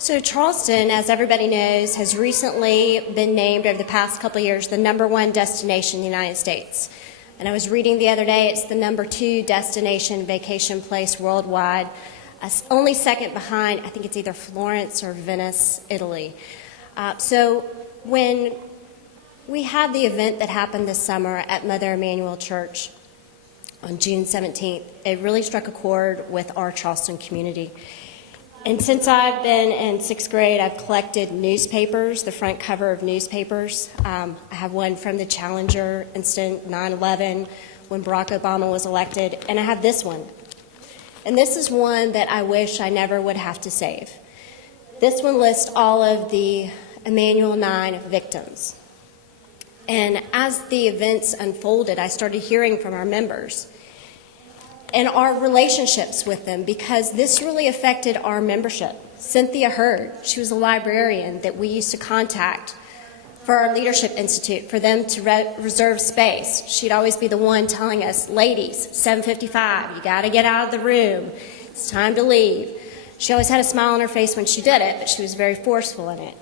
So Charleston, as everybody knows, has recently been named over the past couple of years the #1 destination in the United States. And I was reading the other day, it's the #2 destination vacation place worldwide, only second behind, I think it's either Florence or Venice, Italy. So when we had the event that happened this summer at Mother Emanuel Church on June 17th, it really struck a chord with our Charleston community. And since I've been in 6th grade, I've collected newspapers, the front cover of newspapers. I have one from the Challenger incident, 9/11, when Barack Obama was elected, and I have this one. And this is one that I wish I never would have to save. This one lists all of the Emanuel 9 victims. And as the events unfolded, I started hearing from our members and our relationships with them, because this really affected our membership. Cynthia Hurd, she was a librarian that we used to contact for our Leadership Institute for them to reserve space. She'd always be the one telling us, ladies, 7:55, you got to get out of the room. It's time to leave. She always had a smile on her face when she did it, but she was very forceful in it.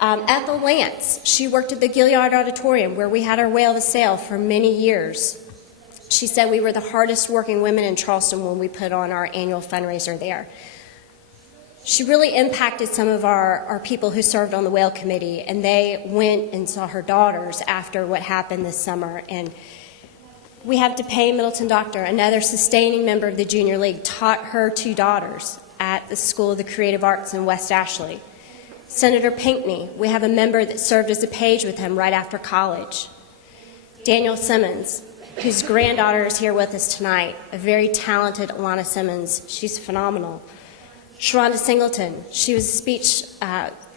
Ethel Lance, she worked at the Gilliard Auditorium where we had our Whale of Sail for many years. She said we were the hardest working women in Charleston when we put on our annual fundraiser there. She really impacted some of our people who served on the Whale Committee, and they went and saw her daughters after what happened this summer. And we have DePay Middleton Doctor, another sustaining member of the Junior League, taught her 2 daughters at the School of the Creative Arts in West Ashley. Senator Pinckney, we have a member that served as a page with him right after college. Daniel Simmons, whose granddaughter is here with us tonight, a very talented Alana Simmons. She's phenomenal. Sharonda Singleton, she was a speech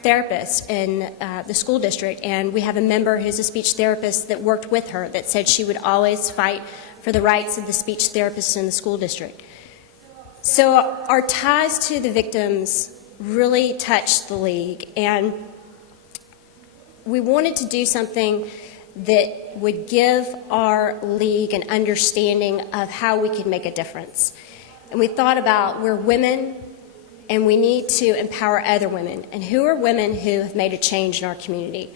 therapist in the school district, and we have a member who's a speech therapist that worked with her that said she would always fight for the rights of the speech therapists in the school district. So our ties to the victims really touched the league, and we wanted to do something that would give our league an understanding of how we could make a difference. And we thought about, we're women and we need to empower other women. And who are women who have made a change in our community?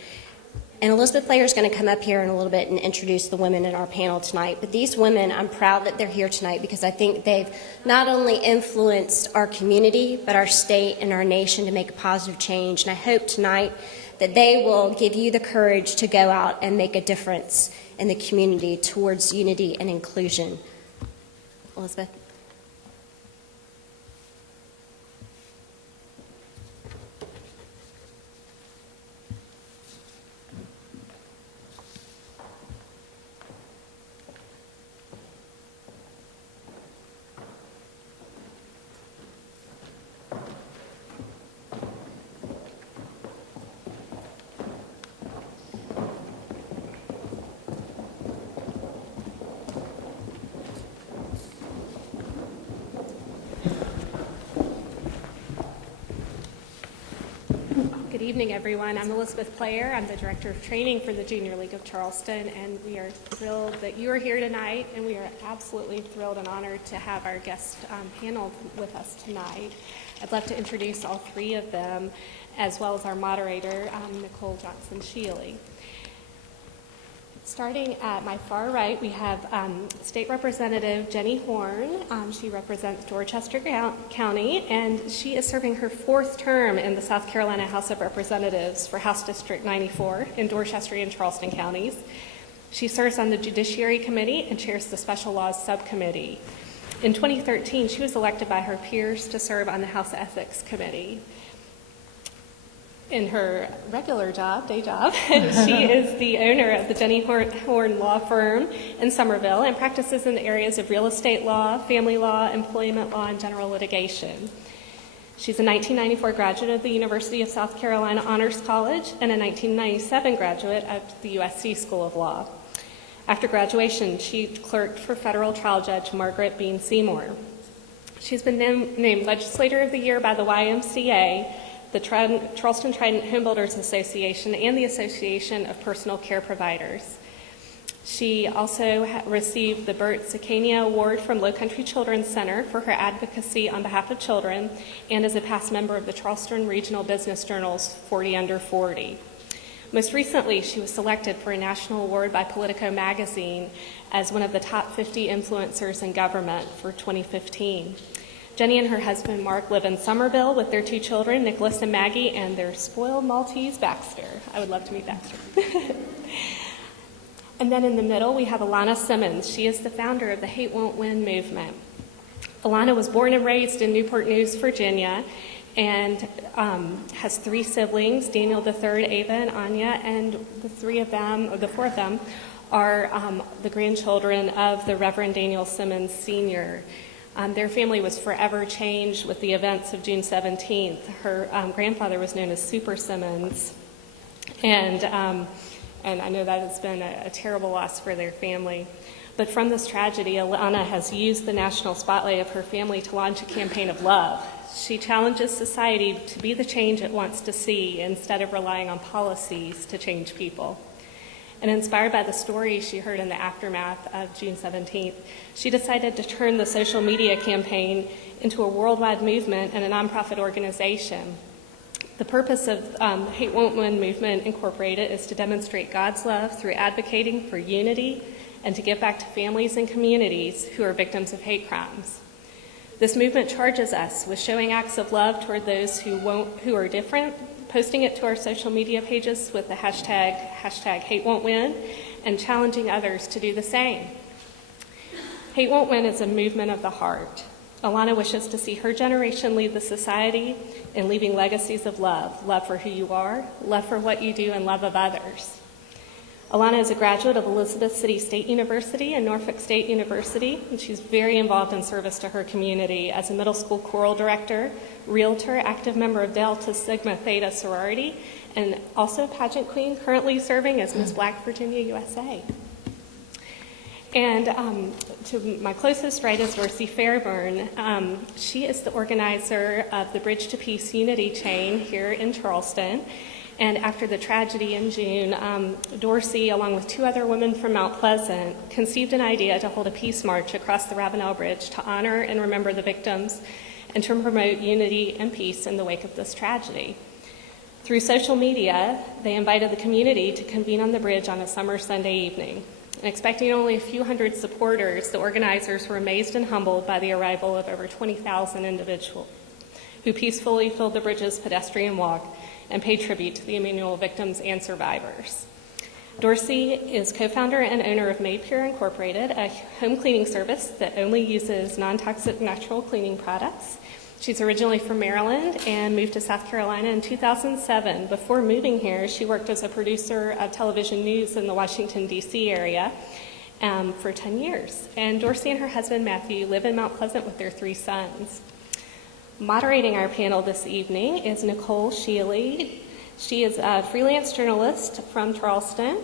And Elizabeth Blair is going to come up here in a little bit and introduce the women in our panel tonight. But these women, I'm proud that they're here tonight because I think they've not only influenced our community, but our state and our nation to make a positive change. And I hope tonight that they will give you the courage to go out and make a difference in the community towards unity and inclusion. Elizabeth? Good evening, everyone. I'm Elizabeth Player. I'm the Director of Training for the Junior League of Charleston, and we are thrilled that you are here tonight, and we are absolutely thrilled and honored to have our guest panel with us tonight. I'd love to introduce all 3 of them, as well as our moderator, Nicole Johnson-Shealy. Starting at my far right, we have State Representative Jenny Horn. She represents Dorchester County, and she is serving her 4th term in the South Carolina House of Representatives for House District 94 in Dorchester and Charleston counties. She serves on the Judiciary Committee and chairs the Special Laws Subcommittee. In 2013, she was elected by her peers to serve on the House Ethics Committee. In her regular job, day job, she is the owner of the Jenny Horn Law Firm in Somerville and practices in the areas of real estate law, family law, employment law, and general litigation. She's a 1994 graduate of the University of South Carolina Honors College and a 1997 graduate of the USC School of Law. After graduation, she clerked for federal trial judge Margaret Bean Seymour. She's been named Legislator of the Year by the YMCA, the Charleston Trident Homebuilders Association, and the Association of Personal Care Providers. She also received the Bert Sakania Award from Low Country Children's Center for her advocacy on behalf of children, and is a past member of the Charleston Regional Business Journal's 40 Under 40. Most recently, she was selected for a national award by Politico magazine as one of the top 50 influencers in government for 2015. Jenny and her husband Mark live in Somerville with their 2 children, Nicholas and Maggie, and their spoiled Maltese Baxter. I would love to meet Baxter. And then in the middle, we have Alana Simmons. She is the founder of the Hate Won't Win movement. Alana was born and raised in Newport News, Virginia, and has 3 siblings, Daniel III, Ava, and Anya, and the 4 of them are the grandchildren of the Reverend Daniel Simmons Sr. Their family was forever changed with the events of June 17th. Her grandfather was known as Super Simmons, and I know that has been a terrible loss for their family. But from this tragedy, Alana has used the national spotlight of her family to launch a campaign of love. She challenges society to be the change it wants to see instead of relying on policies to change people. And inspired by the stories she heard in the aftermath of June 17th, she decided to turn the social media campaign into a worldwide movement and a nonprofit organization. The purpose of Hate Won't Win Movement Incorporated is to demonstrate God's love through advocating for unity and to give back to families and communities who are victims of hate crimes. This movement charges us with showing acts of love toward those who are different, posting it to our social media pages with the hashtag Hate Won't Win, and challenging others to do the same. Hate Won't Win is a movement of the heart. Alana wishes to see her generation lead the society in leaving legacies of love for who you are, love for what you do, and love of others. Alana is a graduate of Elizabeth City State University and Norfolk State University, and she's very involved in service to her community as a middle school choral director, realtor, active member of Delta Sigma Theta sorority, and also pageant queen, currently serving as Miss Black Virginia USA. And to my closest right is Dorsey Fairburn. She is the organizer of the Bridge to Peace Unity Chain here in Charleston. And after the tragedy in June, Dorsey, along with 2 other women from Mount Pleasant, conceived an idea to hold a peace march across the Ravenel Bridge to honor and remember the victims and to promote unity and peace in the wake of this tragedy. Through social media, they invited the community to convene on the bridge on a summer Sunday evening. And expecting only a few hundred supporters, the organizers were amazed and humbled by the arrival of over 20,000 individuals who peacefully filled the bridge's pedestrian walk and paid tribute to the Emmanuel victims and survivors. Dorsey is co-founder and owner of Made Pure Incorporated, a home cleaning service that only uses non-toxic natural cleaning products. She's originally from Maryland and moved to South Carolina in 2007. Before moving here, she worked as a producer of television news in the Washington, D.C. area for 10 years. And Dorsey and her husband, Matthew, live in Mount Pleasant with their 3 sons. Moderating our panel this evening is Nicole Shealy. She is a freelance journalist from Charleston.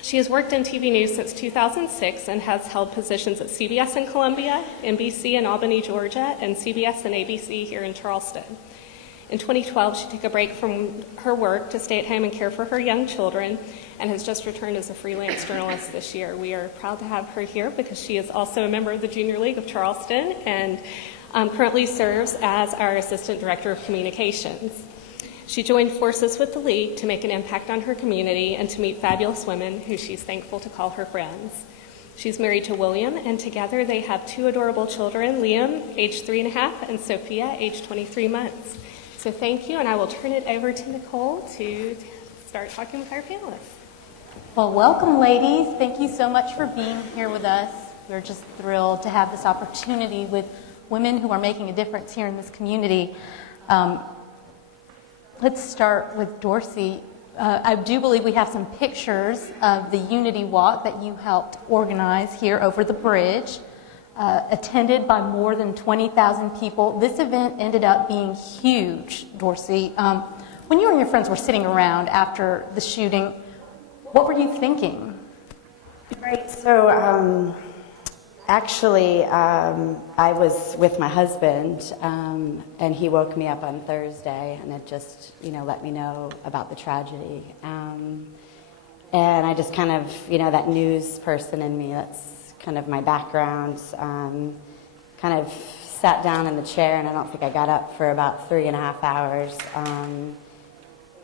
She has worked in TV news since 2006 and has held positions at CBS in Columbia, NBC in Albany, Georgia, and CBS and ABC here in Charleston. In 2012, she took a break from her work to stay at home and care for her young children and has just returned as a freelance journalist this year. We are proud to have her here because she is also a member of the Junior League of Charleston and currently serves as our Assistant Director of Communications. She joined forces with the League to make an impact on her community and to meet fabulous women who she's thankful to call her friends. She's married to William, and together they have 2 adorable children, Liam, age 3.5, and Sophia, age 23 months. So thank you, and I will turn it over to Nicole to start talking with our panelists. Well, welcome, ladies. Thank you so much for being here with us. We're just thrilled to have this opportunity with women who are making a difference here in this community. Let's start with Dorsey. I do believe we have some pictures of the Unity Walk that you helped organize here over the bridge, attended by more than 20,000 people. This event ended up being huge, Dorsey. When you and your friends were sitting around after the shooting, what were you thinking? Right, so actually, I was with my husband, and he woke me up on Thursday, and it just, let me know about the tragedy. And I just kind of, that news person in me, that's kind of my background, kind of sat down in the chair, and I don't think I got up for about 3.5 hours.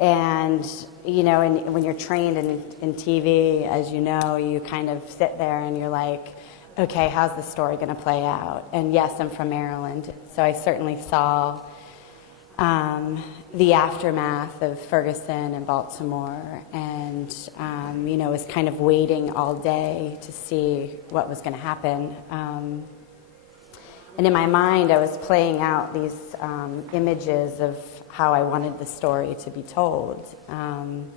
And when you're trained in TV, as you know, you kind of sit there and you're like, okay, how's the story going to play out? And yes, I'm from Maryland, so I certainly saw the aftermath of Ferguson and Baltimore, and was kind of waiting all day to see what was going to happen. And in my mind, I was playing out these images of how I wanted the story to be told. And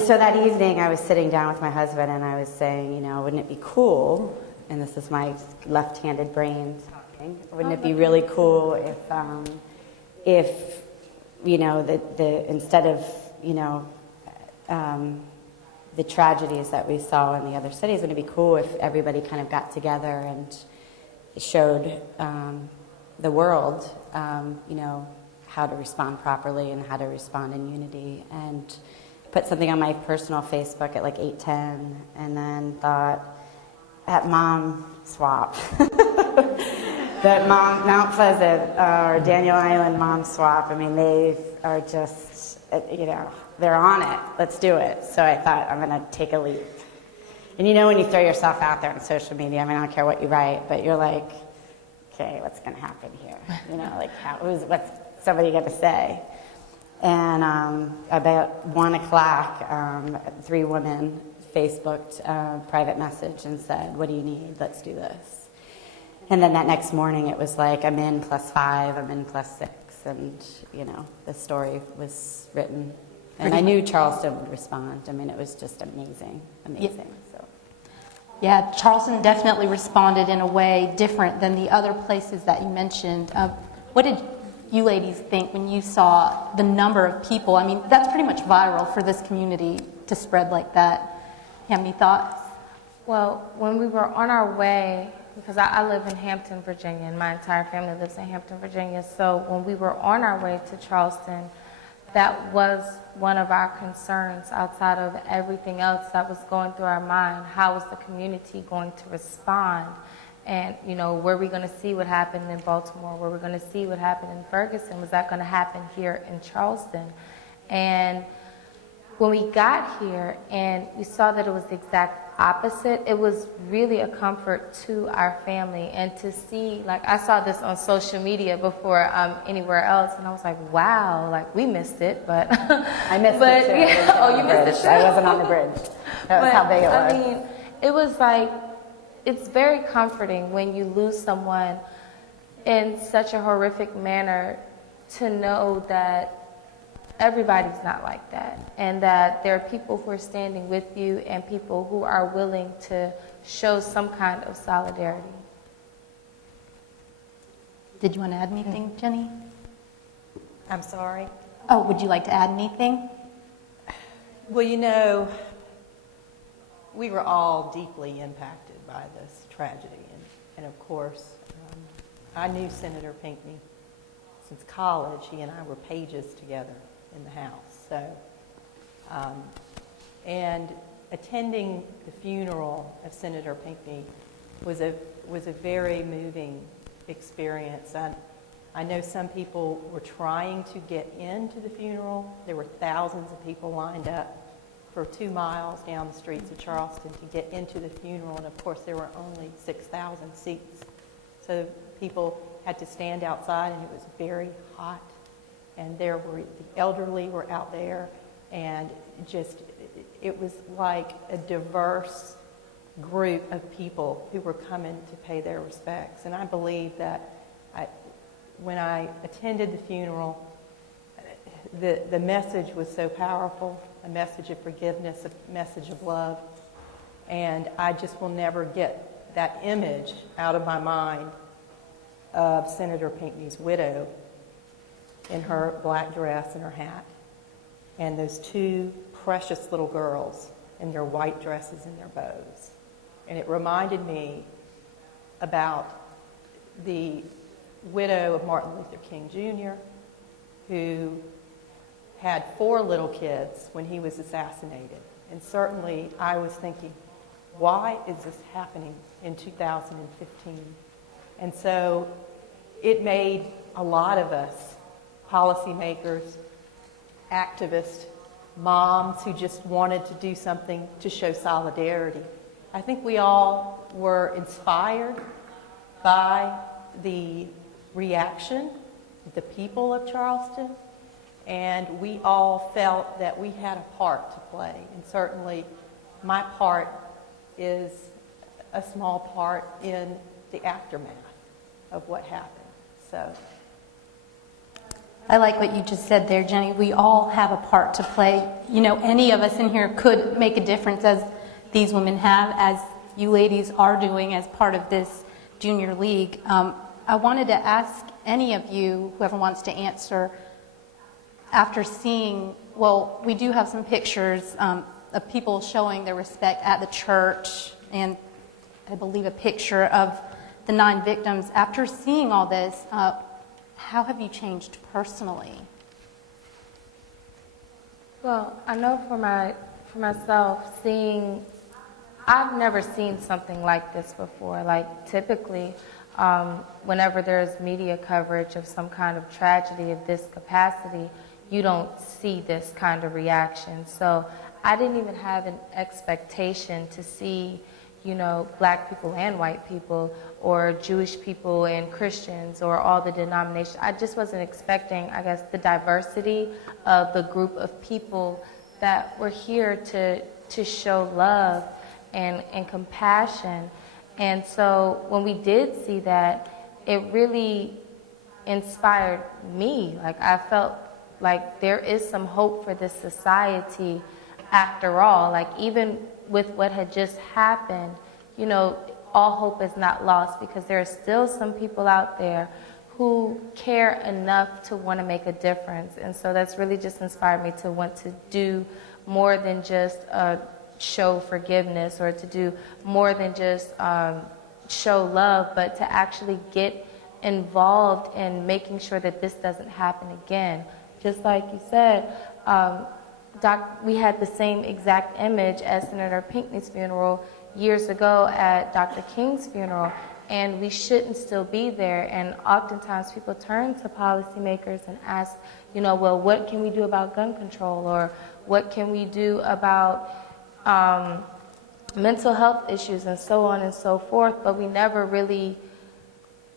so that evening, I was sitting down with my husband, and I was saying, wouldn't it be cool, and this is my left-handed brain talking, wouldn't it be really cool if instead of, the tragedies that we saw in the other cities, wouldn't it be cool if everybody kind of got together and showed the world, how to respond properly and how to respond in unity, and put something on my personal Facebook at like 8:10, and then thought, at Mom Swap, that Mount Pleasant or Daniel Island Mom Swap, I mean, they are just, they're on it. Let's do it. So I thought, I'm going to take a leap. And when you throw yourself out there on social media, I mean, I don't care what you write, but you're like, okay, what's going to happen here? What's somebody going to say? And about 1 o'clock, 3 women Facebooked a private message and said, what do you need? Let's do this. And then that next morning, it was like, I'm in +5, I'm in +6. And, the story was written. And I knew Charleston would respond. I mean, it was just amazing. Yeah. So. Yeah, Charleston definitely responded in a way different than the other places that you mentioned. What did you ladies think when you saw the number of people? I mean, that's pretty much viral for this community to spread like that. You have any thoughts? Well, when we were on our way, because I live in Hampton, Virginia, and my entire family lives in Hampton, Virginia, so when we were on our way to Charleston, that was one of our concerns outside of everything else that was going through our mind. How was the community going to respond? And, were we going to see what happened in Baltimore? Were we going to see what happened in Ferguson? Was that going to happen here in Charleston? And when we got here and we saw that it was the exact opposite, it was really a comfort to our family. And to see, I saw this on social media before anywhere else, and I was like, wow, we missed it, but I missed it too. Yeah, oh, you missed it too? I wasn't on the bridge. That was how big it was. I mean, it was it's very comforting when you lose someone in such a horrific manner to know that everybody's not like that, and that there are people who are standing with you and people who are willing to show some kind of solidarity. Did you want to add anything, Jenny? I'm sorry. Oh, would you like to add anything? Well, we were all deeply impacted by this tragedy. And of course, I knew Senator Pinckney since college. He and I were pages together in the House. So, and attending the funeral of Senator Pinckney was a very moving experience. I know some people were trying to get into the funeral. There were thousands of people lined up for 2 miles down the streets of Charleston to get into the funeral, and of course there were only 6,000 seats. So people had to stand outside, and it was very hot. And the elderly were out there, and it was like a diverse group of people who were coming to pay their respects. And I believe that when I attended the funeral, the message was so powerful, a message of forgiveness, a message of love. And I just will never get that image out of my mind of Senator Pinckney's widow in her black dress and her hat, and those 2 precious little girls in their white dresses and their bows. And it reminded me about the widow of Martin Luther King Jr., who had 4 little kids when he was assassinated. And certainly I was thinking, why is this happening in 2015? And so it made a lot of us, policymakers, activists, moms who just wanted to do something to show solidarity. I think we all were inspired by the reaction of the people of Charleston, and we all felt that we had a part to play. And certainly my part is a small part in the aftermath of what happened. So I like what you just said there, Jenny. We all have a part to play. You know, any of us in here could make a difference, as these women have, as you ladies are doing as part of this junior league. I wanted to ask any of you, whoever wants to answer, after seeing, well, we do have some pictures of people showing their respect at the church, and I believe a picture of the 9 victims. After seeing all this, how have you changed personally? Well, I know for myself, I've never seen something like this before. Like typically, whenever there's media coverage of some kind of tragedy of this capacity, you don't see this kind of reaction. So I didn't even have an expectation to see, you know, black people and white people, or Jewish people and Christians, or all the denominations. I just wasn't expecting, I guess, the diversity of the group of people that were here to show love and compassion. And so when we did see that, it really inspired me. Like, I felt like there is some hope for this society after all. Like, even with what had just happened, you know, all hope is not lost, because there are still some people out there who care enough to want to make a difference. And so that's really just inspired me to want to do more than just show forgiveness, or to do more than just show love, but to actually get involved in making sure that this doesn't happen again. Just like you said, we had the same exact image at Senator Pinckney's funeral years ago at Dr. King's funeral, and we shouldn't still be there. And oftentimes people turn to policymakers and ask, you know, well, what can we do about gun control, or what can we do about mental health issues, and so on and so forth, but we never really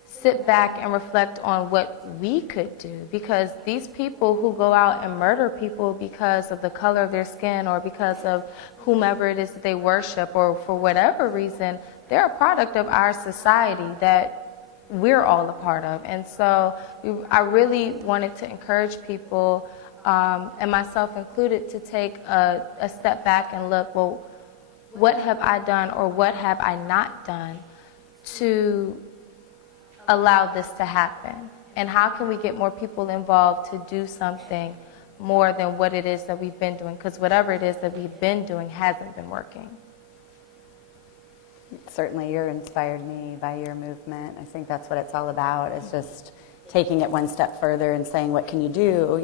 sit back and reflect on what we could do, because these people who go out and murder people because of the color of their skin, or because of whomever it is that they worship, or for whatever reason, they're a product of our society that we're all a part of. And so I really wanted to encourage people, and myself included, to take a step back and look, well, what have I done, or what have I not done to allow this to happen? And how can we get more people involved to do something more than what it is that we've been doing? Because whatever it is that we've been doing hasn't been working. Certainly, you're inspired me by your movement. I think that's what it's all about, is just taking it one step further and saying, what can you do?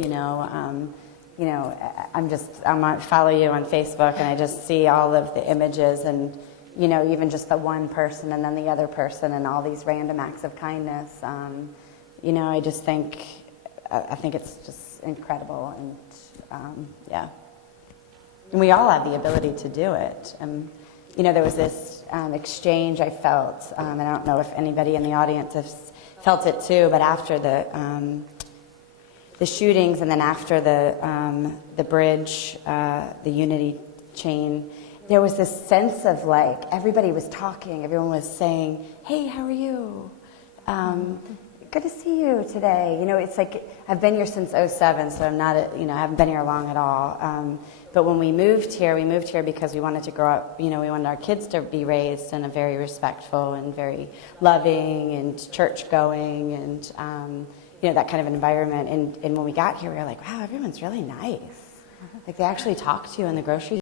I follow you on Facebook, and I just see all of the images, and even just the one person and then the other person, and all these random acts of kindness. I just think, I think it's just incredible, and yeah. And we all have the ability to do it. There was this exchange I felt, and I don't know if anybody in the audience has felt it too, but after the shootings, and then after the bridge, the unity chain, there was this sense of, like, everybody was talking, everyone was saying, hey, how are you? Good to see you today. It's like, I've been here since 2007, so I'm not, I haven't been here long at all. But when we moved here because we wanted to grow up, we wanted our kids to be raised in a very respectful and very loving and church-going and, that kind of environment. And when we got here, we were like, wow, everyone's really nice. Like, they actually talk to you in the grocery